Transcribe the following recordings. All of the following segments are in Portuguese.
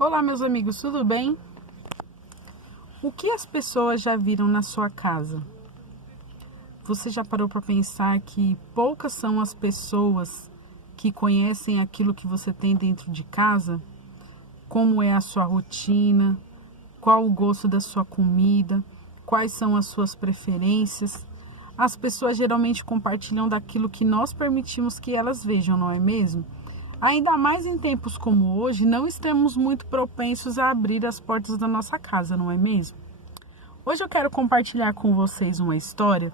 Olá, meus amigos, tudo bem? O que as pessoas já viram na sua casa? Você já parou para pensar que poucas são as pessoas que conhecem aquilo que você tem dentro de casa? Como é a sua rotina? Qual o gosto da sua comida? Quais são as suas preferências? As pessoas geralmente compartilham daquilo que nós permitimos que elas vejam, não é mesmo? Ainda mais em tempos como hoje, não estamos muito propensos a abrir as portas da nossa casa, não é mesmo? Hoje eu quero compartilhar com vocês uma história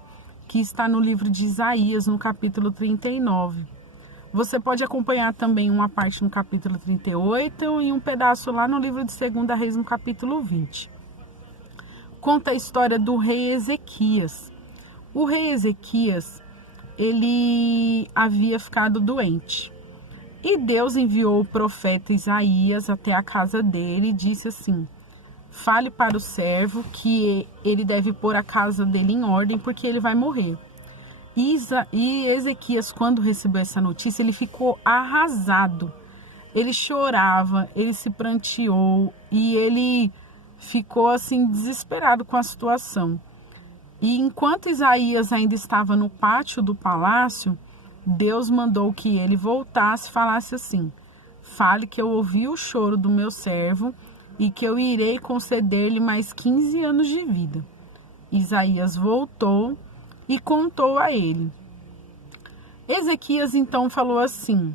que está no livro de Isaías, no capítulo 39. Você pode acompanhar também uma parte no capítulo 38 e um pedaço lá no livro de 2 Reis, no capítulo 20. Conta a história do rei Ezequias. O rei Ezequias, ele havia ficado doente. E Deus enviou o profeta Isaías até a casa dele e disse assim: fale para o servo que ele deve pôr a casa dele em ordem porque ele vai morrer. E Ezequias, quando recebeu essa notícia, ele ficou arrasado. Ele chorava, ele se pranteou e ele ficou assim desesperado com a situação. E enquanto Isaías ainda estava no pátio do palácio, Deus mandou que ele voltasse e falasse assim: fale que eu ouvi o choro do meu servo e que eu irei conceder-lhe mais 15 anos de vida. Isaías voltou e contou a ele. Ezequias então falou assim: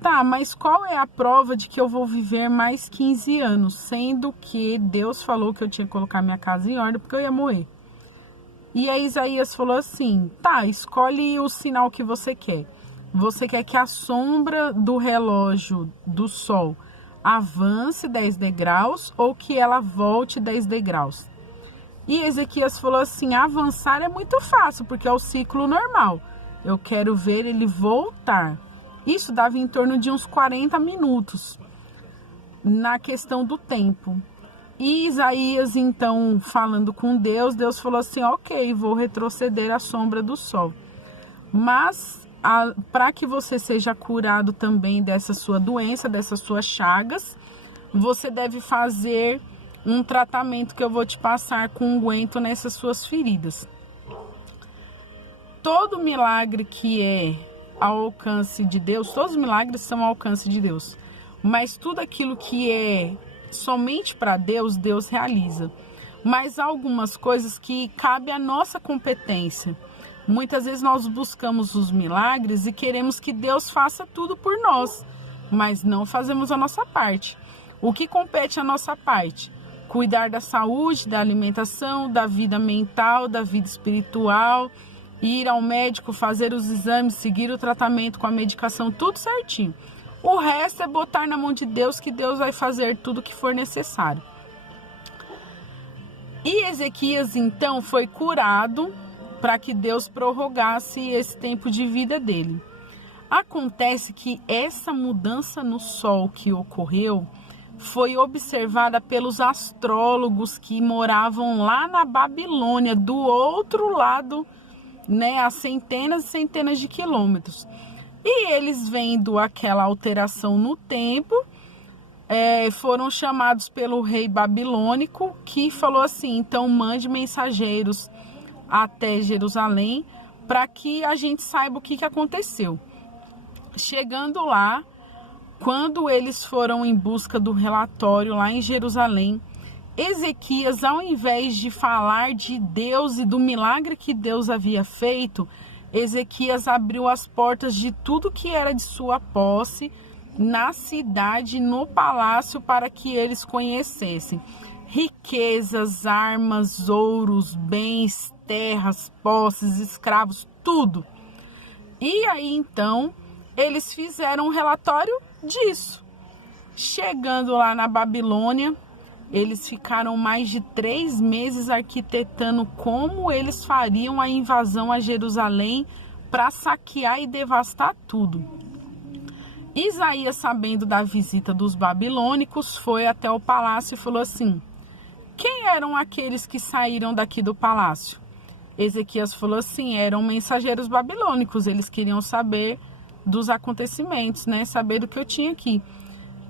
tá, mas qual é a prova de que eu vou viver mais 15 anos, sendo que Deus falou que eu tinha que colocar minha casa em ordem porque eu ia morrer? E aí Isaías falou assim: tá, escolhe o sinal que você quer. Você quer que a sombra do relógio do sol avance 10 degraus ou que ela volte 10 degraus? E Ezequias falou assim: avançar é muito fácil, porque é o ciclo normal. Eu quero ver ele voltar. Isso dava em torno de uns 40 minutos na questão do tempo. E Isaías, então, falando com Deus, Deus falou assim: ok, vou retroceder a sombra do sol. Mas, para que você seja curado também dessa sua doença, dessas suas chagas, você deve fazer um tratamento que eu vou te passar com unguento nessas suas feridas. Todo milagre que é ao alcance de Deus, todos os milagres são ao alcance de Deus, mas tudo aquilo que é somente para Deus, Deus realiza. Mas há algumas coisas que cabe à nossa competência. Muitas vezes nós buscamos os milagres e queremos que Deus faça tudo por nós, mas não fazemos a nossa parte. O que compete à nossa parte? Cuidar da saúde, da alimentação, da vida mental, da vida espiritual, ir ao médico, fazer os exames, seguir o tratamento com a medicação, tudo certinho. O resto é botar na mão de Deus, que Deus vai fazer tudo o que for necessário. E Ezequias, então, foi curado para que Deus prorrogasse esse tempo de vida dele. Acontece que essa mudança no sol que ocorreu foi observada pelos astrólogos que moravam lá na Babilônia, do outro lado, né, a centenas e centenas de quilômetros. E eles, vendo aquela alteração no tempo, foram chamados pelo rei babilônico, que falou assim: então mande mensageiros até Jerusalém para que a gente saiba o que aconteceu. Chegando lá, quando eles foram em busca do relatório lá em Jerusalém, Ezequias, ao invés de falar de Deus e do milagre que Deus havia feito, Ezequias abriu as portas de tudo que era de sua posse na cidade, no palácio, para que eles conhecessem riquezas, armas, ouros, bens, terras, posses, escravos, tudo. E aí então eles fizeram um relatório disso. Chegando lá na Babilônia, eles ficaram mais de 3 meses arquitetando como eles fariam a invasão a Jerusalém para saquear e devastar tudo. Isaías, sabendo da visita dos babilônicos, foi até o palácio e falou assim: quem eram aqueles que saíram daqui do palácio? Ezequias falou assim: eram mensageiros babilônicos, eles queriam saber dos acontecimentos, né? Saber do que eu tinha aqui.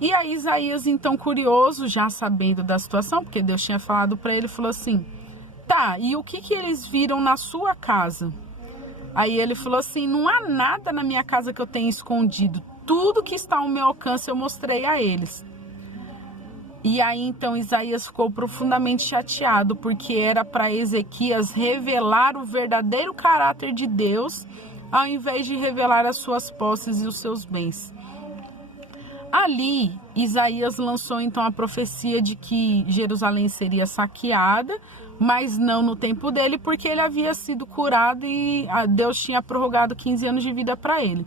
E aí Isaías, então curioso, já sabendo da situação, porque Deus tinha falado para ele, falou assim: tá, e o que eles viram na sua casa? Aí ele falou assim: não há nada na minha casa que eu tenha escondido. Tudo que está ao meu alcance eu mostrei a eles. E aí então Isaías ficou profundamente chateado, porque era para Ezequias revelar o verdadeiro caráter de Deus, ao invés de revelar as suas posses e os seus bens. Ali, Isaías lançou então a profecia de que Jerusalém seria saqueada, mas não no tempo dele, porque ele havia sido curado e Deus tinha prorrogado 15 anos de vida para ele.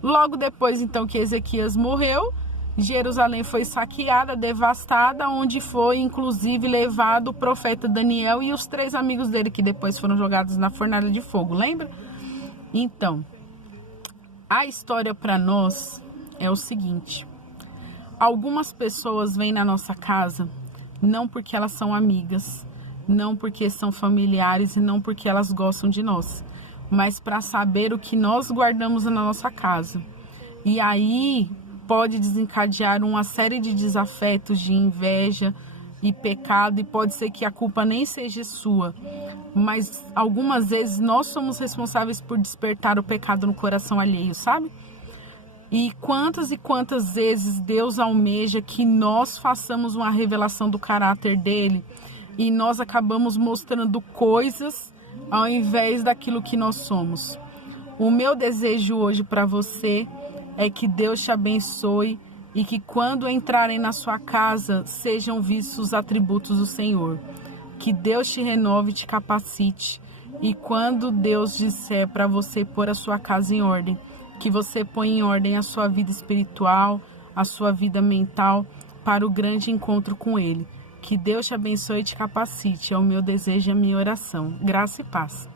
Logo depois então que Ezequias morreu, Jerusalém foi saqueada, devastada, onde foi inclusive levado o profeta Daniel e os 3 amigos dele, que depois foram jogados na fornalha de fogo, lembra? Então, a história para nós é o seguinte: algumas pessoas vêm na nossa casa não porque elas são amigas, não porque são familiares e não porque elas gostam de nós, mas para saber o que nós guardamos na nossa casa. E aí pode desencadear uma série de desafetos, de inveja e pecado, e pode ser que a culpa nem seja sua, mas algumas vezes nós somos responsáveis por despertar o pecado no coração alheio, sabe? E quantas vezes Deus almeja que nós façamos uma revelação do caráter dele e nós acabamos mostrando coisas ao invés daquilo que nós somos. O meu desejo hoje para você é que Deus te abençoe e que quando entrarem na sua casa sejam vistos os atributos do Senhor. Que Deus te renove e te capacite. E quando Deus disser para você pôr a sua casa em ordem, que você põe em ordem a sua vida espiritual, a sua vida mental, para o grande encontro com Ele. Que Deus te abençoe e te capacite. É o meu desejo e a minha oração. Graça e paz.